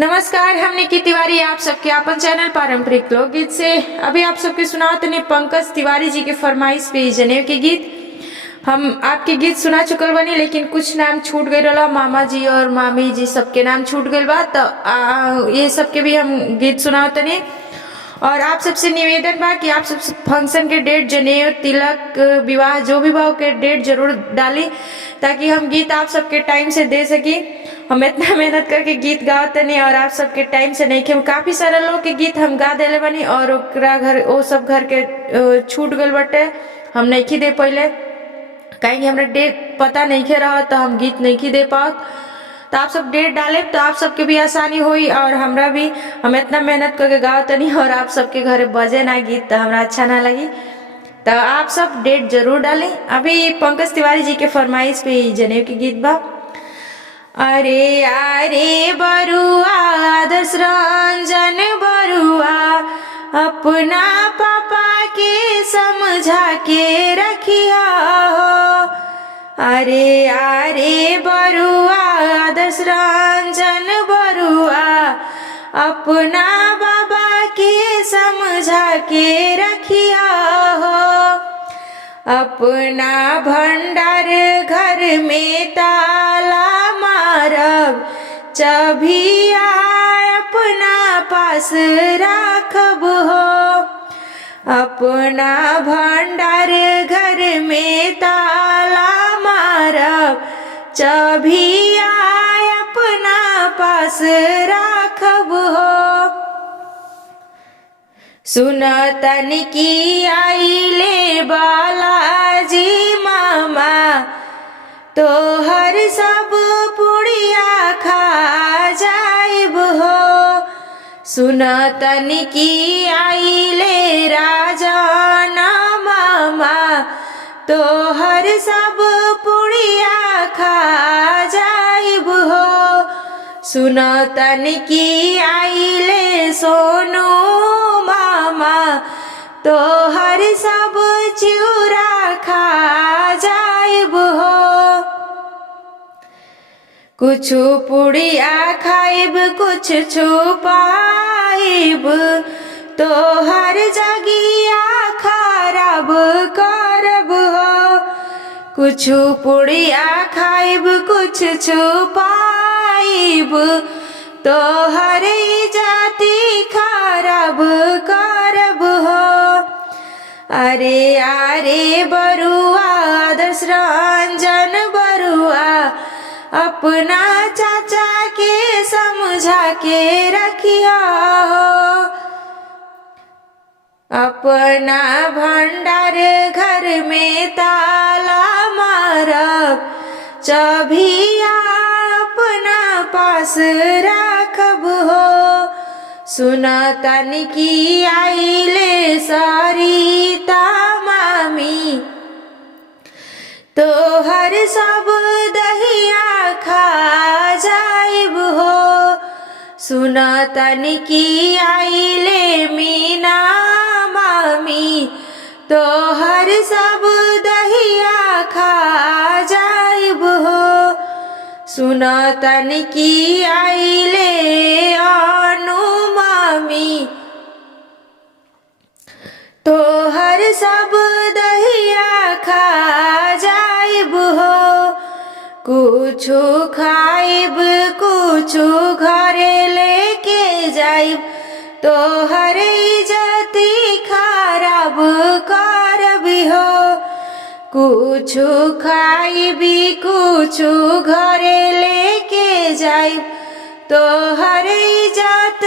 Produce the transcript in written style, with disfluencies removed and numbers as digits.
नमस्कार, हम निकी तिवारी आप सबके अपन चैनल पारंपरिक लोकगीत से अभी आप सबके सुनाते ने पंकज तिवारी जी के फरमाइश पे जनेऊ के गीत। हम आपके गीत सुना चुकल बनी, लेकिन कुछ नाम छूट गए रहा। मामा जी और मामी जी सबके नाम छूट गए बा, तो ये सबके भी हम गीत सुनाते ने। और आप सबसे निवेदन बा कि आप सब फंक्शन के डेट, जनेऊ, तिलक, विवाह जो भी भाव के डेट जरूर डाली, ताकि हम गीत आप सबके टाइम से दे सकी। हम इतना मेहनत करके गीत गाते नहीं और आप सबके टाइम से नहीं खे। काफी सारे लोग के गीत हम गा देले बनी और ओकरा घर वो सब घर के छूट गल बटे, हम नहीं दे पहले, कहीं हमरा डेट पता नहीं खे रहा तो हम गीत नहीं दे पाओ। तो आप सब डेट डाले तो आप सबके भी आसानी हुई और हमरा भी, हम इतना मेहनत करके गाओ तनी और आप सबके घर बजे ना गीत तो हमरा अच्छा ना लगी। तो आप सब डेट जरूर डालें। अभी पंकज तिवारी जी के फरमाइश पे जनेऊ के गीत बा। अरे अरे बरुआ आदर्श रंजन बरुआ, अपना पापा के समझा के रखिया हो। अरे अरे बरुआ आदर्श रंजन बरुआ, अपना बाबा के समझा के रखिया हो। अपना भंडार घर में ताला मारब, चबिया अपना पास राखब हो। अपना भंडार घर में ताला मारब, चबिया अपना पास राखब हो। सुनतन की आइले बालाजी मामा, तो हर सब पुड़िया खा जाइब हो। सुनतन की आइले राजन मामा, तो हर सब पुड़िया खा जाइब हो। सुनतन की आइले सोनू मामा, तो हर सब चिउरा खा जाइब हो। कुछ पुड़िया खाइब कुछ छुपाइब, तो हर जगिया खराब करब हो। कुछ पुड़िया खाइब कुछ छुपाइब, तो हर जाति खराब करब हो। अरे अरे बरुआ आदर्श रंजन बरुआ, अपना चाचा के समझा के रखिया हो। अपना भंडार घर में ताला मारब, चबिया अपना पास राखब हो। सुनतन की आइले सरिता मामी, तो हर सब दहिया खा जाइब हो। सुनतन की आइले मीना मामी, तो हर सब दहिया खा जाइब हो। सुनतन की आइले अनु मामी, तो हर सब दहिया खा जाइब हो। कुछु खाइब कुछु घरे लेके जाइब, तो हर इज्जती खराब करब हो। कुछु खाइबी कुछु घरे लेके जाइब, तो हर इज्जत